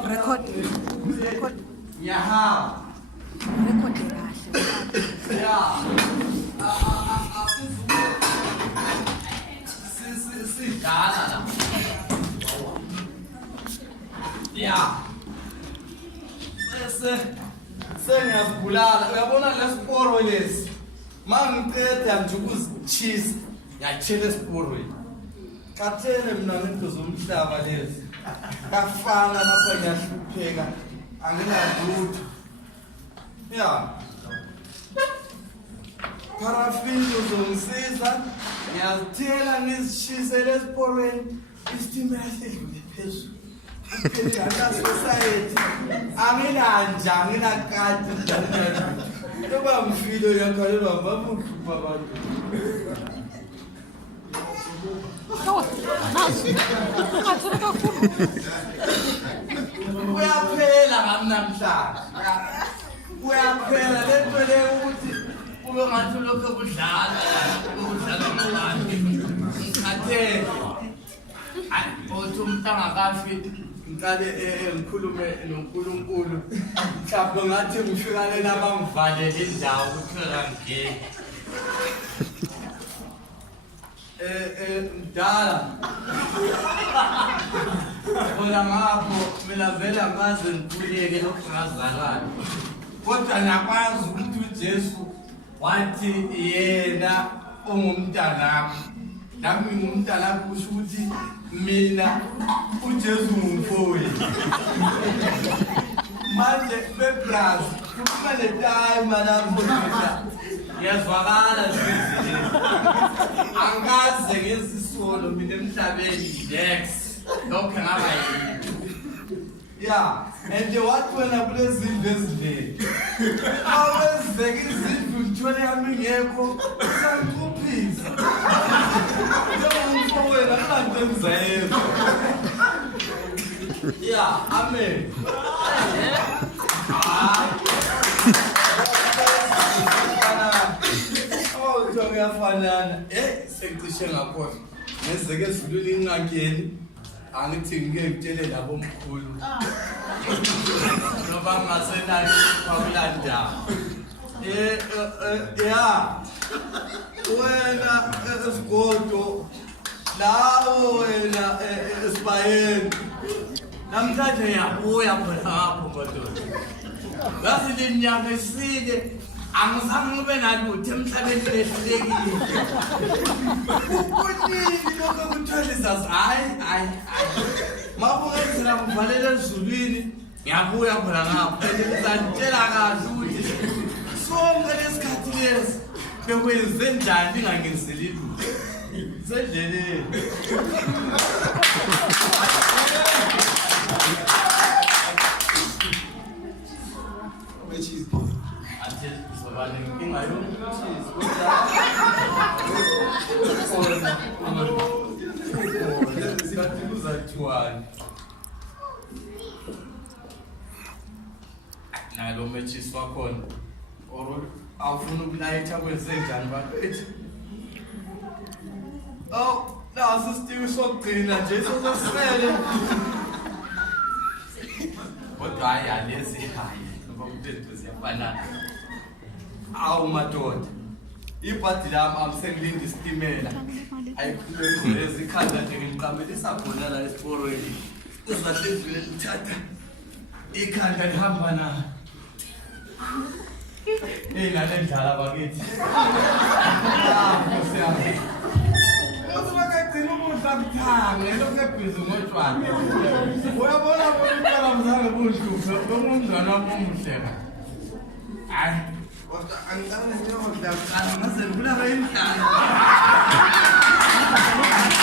Record. Yeah. Record Yeah. Yeah. Sengiyazibulala uyabona lesiporo lesi mangicede nje ukuzichisa yachela esiporo kathele mina ngento zomhlaba lezi kafana lapha ngiyahlupheka anginalutho yeah parafini uzongisiza ngiyazithela ngizishise lesiporweni isitimela sedlule phezulu society anginanja anginakati noma ngifilo yakhalelwa mabuhlupha abantu uyaphela ngamnamhlanje uyaphela lento le ukuthi ube ngathi lokho kudlala nabantu ngikhathele othi umntanga kafi ngicale ngikhulume noNkulunkulu mhlawumbe ngathi ngifika lena bangivalele indawo ukuthi ngangene mdala khona ngapho mina vele ngaze ngikhuleke lokhu ngazalana kodwa ngiyakwazi ukuthi uJesu wathi yena ungumntanami nami ngumntanami kusho ukuthi mina uJesu ngumfowethu manje bebrazi kumele time lapho yazwakala nje angaze ngezisolo mina emhlabeni next lokho ngaba yini yeah and what when kulezi eziveli awezeke izindlu ngithole yami ngekho sangiquphisa ngomfowethu akanje ngizayenza yeah amen uyafanana sengicishe ngakho ngezeke ezulwini ingangeni angithi ngike ngitshele labo omkhulu ngoba ngasenani kwakulanda yeah wena esigodo lawo wena esibayeni namhlanje yabuya khona ngapho madoda ngasilininyaka esike angizange ngibe nalutho emhlabeni lehlulekile ukunini lokho kuthwalisazi hayi mabungenzela ngivalele ezulwini ngiyabuya khona ngapho ngizantshela kahle ukuthi sonke lesikhathi lesi bekwenze njani ngangenzeli lutho sendleleni nalo matches wakhona or awufuna ukulayitha kwenze njani bakwethu oh naso sitiwe sokugcina nje sosele kodwa ayalezi hayi ngoba umthetho ziyafanana awu madoda ibhadi lami amsengilinda isitimela ayikhulekile ezikhanda nje ngiqamele isakhona la esiporweni uzahlezile lithatha ikhanda lihamba na nale ndlala bakithi usibakagcina ukudla kuthange lokho ebhizi ngotshwala uyabona bona umntwana mzange buhluphe bomumzwana wami omuhleka hayi kodwa angicabanga nje ngokudla ngaze ngibulawe imhlanga